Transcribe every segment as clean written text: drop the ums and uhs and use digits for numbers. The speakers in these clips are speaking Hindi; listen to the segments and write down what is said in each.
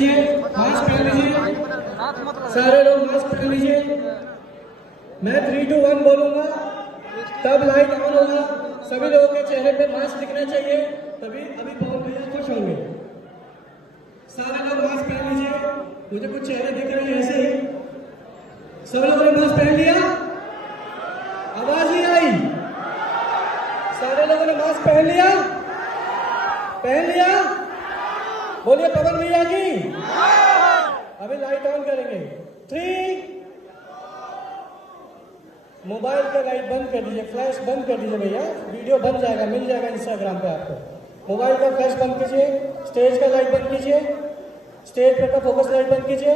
लीजिए, मास्क पहन लीजिए, सारे लोग मास्क पहन लीजिए। मैं 3, 2, 1 बोलूंगा तब लाइट ऑन होगा। सभी लोगों के चेहरे पे मास्क दिखना चाहिए, तभी अभी पवन भैया खुश होंगे। सारे लोग मास्क पहन लीजिए, मुझे कुछ चेहरे दिख रहे हैं ऐसे ही। सब लोगों ने मास्क पहन लिया? आवाज नहीं आई। सारे लोगों ने मास्क पहन लिया? पहन लिया? बोलिए पवन भैया की। अभी लाइट ऑन करेंगे। 3, मोबाइल का लाइट बंद कर दीजिए, फ्लैश बंद कर दीजिए भैया, वीडियो बन जाएगा, मिल जाएगा इंस्टाग्राम पे आपको। मोबाइल का फ्लैश बंद कीजिए, स्टेज का लाइट बंद कीजिए, स्टेज पे का फोकस लाइट बंद कीजिए।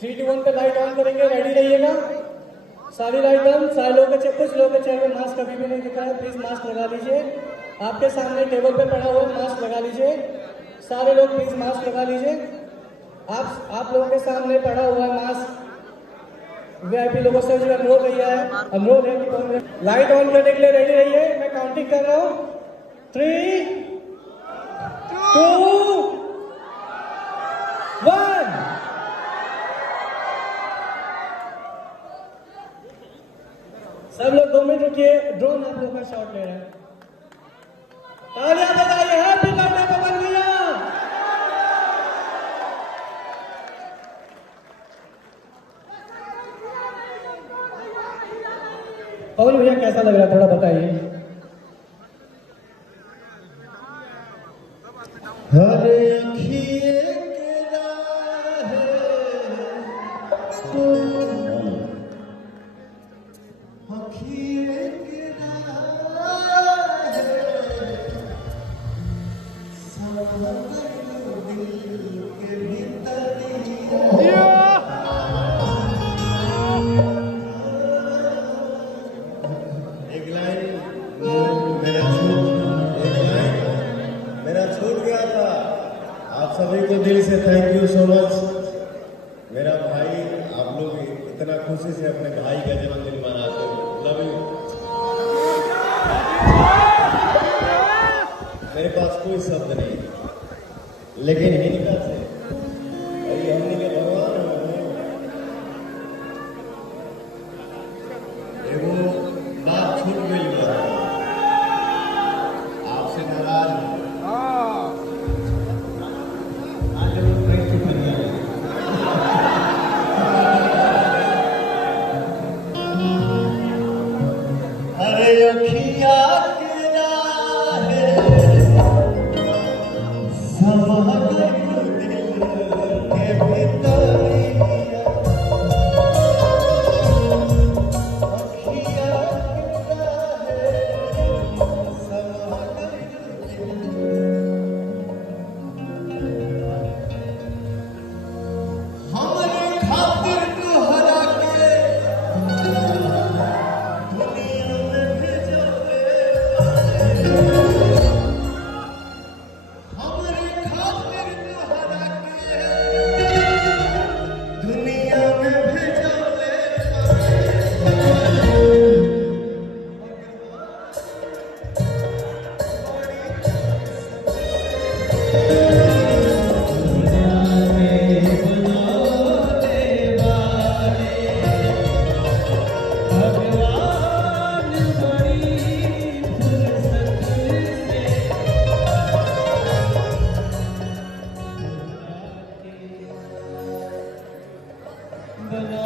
3, 2, 1 पे लाइट ऑन करेंगे, रेडी रहिएगा। सारी लाइट बंद। सारे लोगों के कुछ लोगों के चेहरे में मास्क अभी भी नहीं दिख रहा है, प्लीज मास्क लगा लीजिए। आपके सामने टेबल पे पड़ा हुआ मास्क लगा लीजिए। सारे लोग प्लीज मास्क लगा लीजिए। आप लोगों के सामने पड़ा हुआ मास्क वीआईपी लोगों से जो अनुरोध किया है, अनुरोध है कि लाइट ऑन करने के लिए रेडी रहिए। मैं काउंटिंग कर रहा हूं। 3, 2, 1। सब लोग 2 मिनट रुकिए, ड्रोन आप लोगों का शॉट ले रहा है। तालियां बजाइए, हैप्पी बर्थडे पवन भैया। पवन भैया कैसा लग रहा है थोड़ा बताइए। हर अखिए के राहे अखिए के राहे समझ दिल के भीतर मेरा छूट गया था। आप सभी को दिल से थैंक यू सो मच। मेरा भाई, आप लोग इतना खुशी से अपने भाई का जन्मदिन मनाते हो, लव यू। मेरे पास कोई शब्द नहीं, लेकिन इनका से हमने के भगवान एगो बात छूट गई बा, आपसे नाराज अरे अखिया के राहे समझ दिल के भीतरिया अखिया के राहे समझ हमरे खातिर तोहरा के दुनिया में भेजले हमरे खातिर तोहरा के दुनिया में भेजले बना